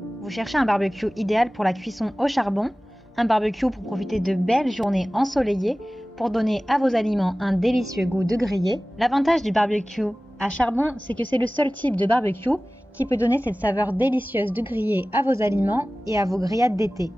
Vous cherchez un barbecue idéal pour la cuisson au charbon, un barbecue pour profiter de belles journées ensoleillées, pour donner à vos aliments un délicieux goût de grillé. L'avantage du barbecue à charbon, c'est que c'est le seul type de barbecue qui peut donner cette saveur délicieuse de grillé à vos aliments et à vos grillades d'été.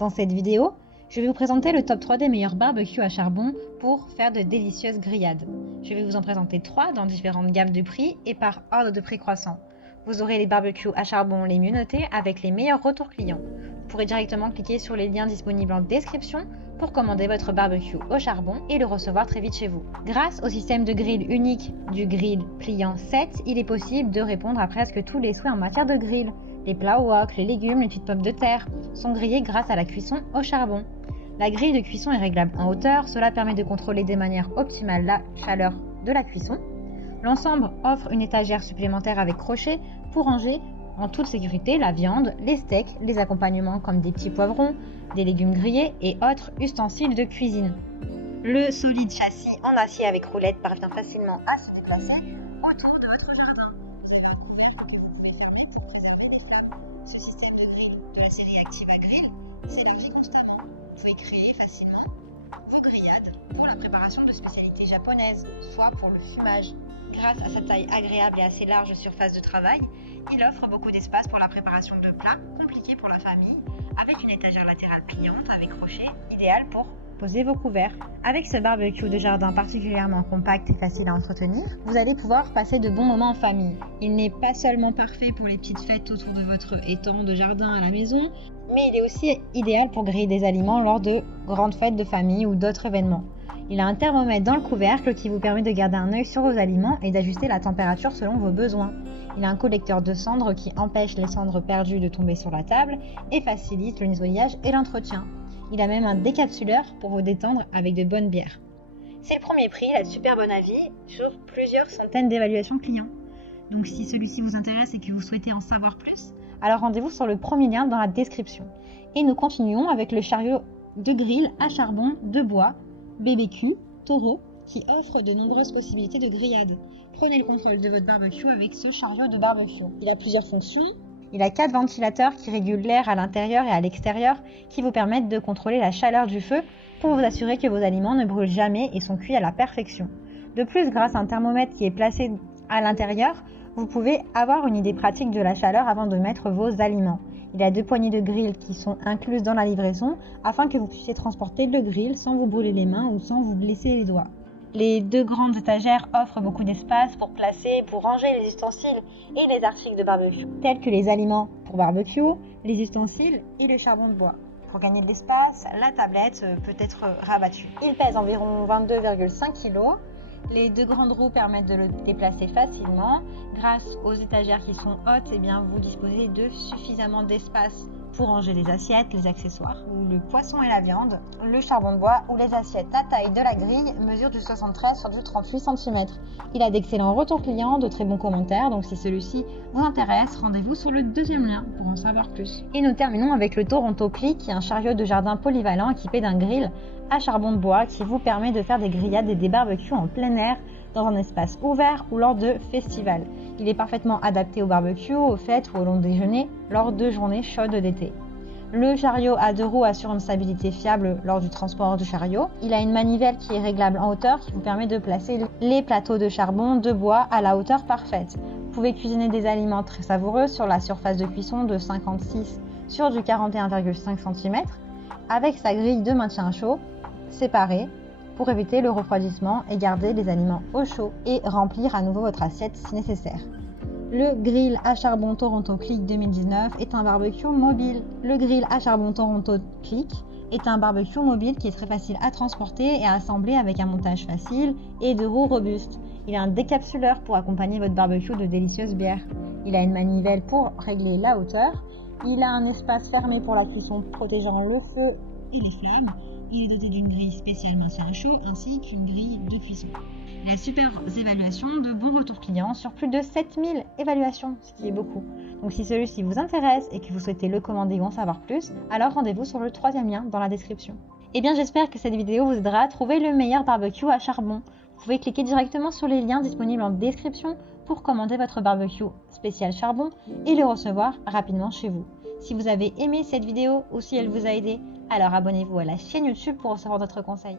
Dans cette vidéo, je vais vous présenter le top 3 des meilleurs barbecues à charbon pour faire de délicieuses grillades. Je vais vous en présenter 3 dans différentes gammes de prix et par ordre de prix croissant. Vous aurez les barbecues à charbon les mieux notés avec les meilleurs retours clients. Vous pourrez directement cliquer sur les liens disponibles en description pour commander votre barbecue au charbon et le recevoir très vite chez vous. Grâce au système de grill unique du grill pliant 7, il est possible de répondre à presque tous les souhaits en matière de grill. Les plats au wok, les légumes, les petites pommes de terre sont grillés grâce à la cuisson au charbon. La grille de cuisson est réglable en hauteur, cela permet de contrôler de manière optimale la chaleur de la cuisson. L'ensemble offre une étagère supplémentaire avec crochet pour ranger en toute sécurité la viande, les steaks, les accompagnements comme des petits poivrons, des légumes grillés et autres ustensiles de cuisine. Le solide châssis en acier avec roulette parvient facilement à se déplacer autour de votre jardin. Vous avez un couvercle que vous pouvez fermer pour préserver les flammes. Ce système de grill de la série Activa Grill s'élargit constamment. Vous pouvez créer facilement vos grillades pour la préparation de spécialités japonaises, soit pour le fumage. Grâce à sa taille agréable et assez large surface de travail, il offre beaucoup d'espace pour la préparation de plats compliqués pour la famille, avec une étagère latérale pliante avec crochet, idéal pour poser vos couverts. Avec ce barbecue de jardin particulièrement compact et facile à entretenir, vous allez pouvoir passer de bons moments en famille. Il n'est pas seulement parfait pour les petites fêtes autour de votre étang de jardin à la maison, mais il est aussi idéal pour griller des aliments lors de grandes fêtes de famille ou d'autres événements. Il a un thermomètre dans le couvercle qui vous permet de garder un œil sur vos aliments et d'ajuster la température selon vos besoins. Il a un collecteur de cendres qui empêche les cendres perdues de tomber sur la table et facilite le nettoyage et l'entretien. Il a même un décapsuleur pour vous détendre avec de bonnes bières. C'est le premier prix, il a de super bon avis sur plusieurs centaines d'évaluations clients. Donc si celui-ci vous intéresse et que vous souhaitez en savoir plus, alors rendez-vous sur le premier lien dans la description. Et nous continuons avec le chariot de grill à charbon de bois BBQ Toro qui offre de nombreuses possibilités de grillade. Prenez le contrôle de votre barbecue avec ce chariot de barbecue. Il a plusieurs fonctions. Il a 4 ventilateurs qui régulent l'air à l'intérieur et à l'extérieur qui vous permettent de contrôler la chaleur du feu pour vous assurer que vos aliments ne brûlent jamais et sont cuits à la perfection. De plus, grâce à un thermomètre qui est placé à l'intérieur, vous pouvez avoir une idée pratique de la chaleur avant de mettre vos aliments. Il a 2 poignées de grill qui sont incluses dans la livraison afin que vous puissiez transporter le grill sans vous brûler les mains ou sans vous blesser les doigts. Les 2 grandes étagères offrent beaucoup d'espace pour placer, pour ranger les ustensiles et les articles de barbecue, tels que les aliments pour barbecue, les ustensiles et le charbon de bois. Pour gagner de l'espace, la tablette peut être rabattue. Il pèse environ 22,5 kg. Les 2 grandes roues permettent de le déplacer facilement. Grâce aux étagères qui sont hautes, vous disposez de suffisamment d'espace pour ranger les assiettes, les accessoires, le poisson et la viande, le charbon de bois ou les assiettes. La taille de la grille mesure du 73 sur du 38 cm. Il a d'excellents retours clients, de très bons commentaires, donc si celui-ci vous intéresse, rendez-vous sur le deuxième lien pour en savoir plus. Et nous terminons avec le Toronto Click, qui est un chariot de jardin polyvalent équipé d'un grill à charbon de bois qui vous permet de faire des grillades et des barbecues en plein air dans un espace ouvert ou lors de festivals. Il est parfaitement adapté au barbecue, aux fêtes ou au long déjeuner lors de journées chaudes d'été. Le chariot à 2 roues assure une stabilité fiable lors du transport du chariot. Il a une manivelle qui est réglable en hauteur qui vous permet de placer les plateaux de charbon de bois à la hauteur parfaite. Vous pouvez cuisiner des aliments très savoureux sur la surface de cuisson de 56 sur du 41,5 cm avec sa grille de maintien chaud séparée pour éviter le refroidissement et garder les aliments au chaud et remplir à nouveau votre assiette si nécessaire. Le grill à charbon Toronto Click 2019 est un barbecue mobile. Le grill à charbon Toronto Click est un barbecue mobile qui est très facile à transporter et à assembler avec un montage facile et 2 roues robustes. Il a un décapsuleur pour accompagner votre barbecue de délicieuses bières. Il a une manivelle pour régler la hauteur. Il a un espace fermé pour la cuisson protégeant le feu et les flammes. Il est doté d'une grille spéciale maintien chaud ainsi qu'une grille de cuisson. Il a super évaluations, de bons retours clients sur plus de 7000 évaluations, ce qui est beaucoup. Donc si celui-ci vous intéresse et que vous souhaitez le commander ou en savoir plus, alors rendez-vous sur le 3e lien dans la description. Eh bien j'espère que cette vidéo vous aidera à trouver le meilleur barbecue à charbon. Vous pouvez cliquer directement sur les liens disponibles en description pour commander votre barbecue spécial charbon et le recevoir rapidement chez vous. Si vous avez aimé cette vidéo ou si elle vous a aidé, alors abonnez-vous à la chaîne YouTube pour recevoir d'autres conseils.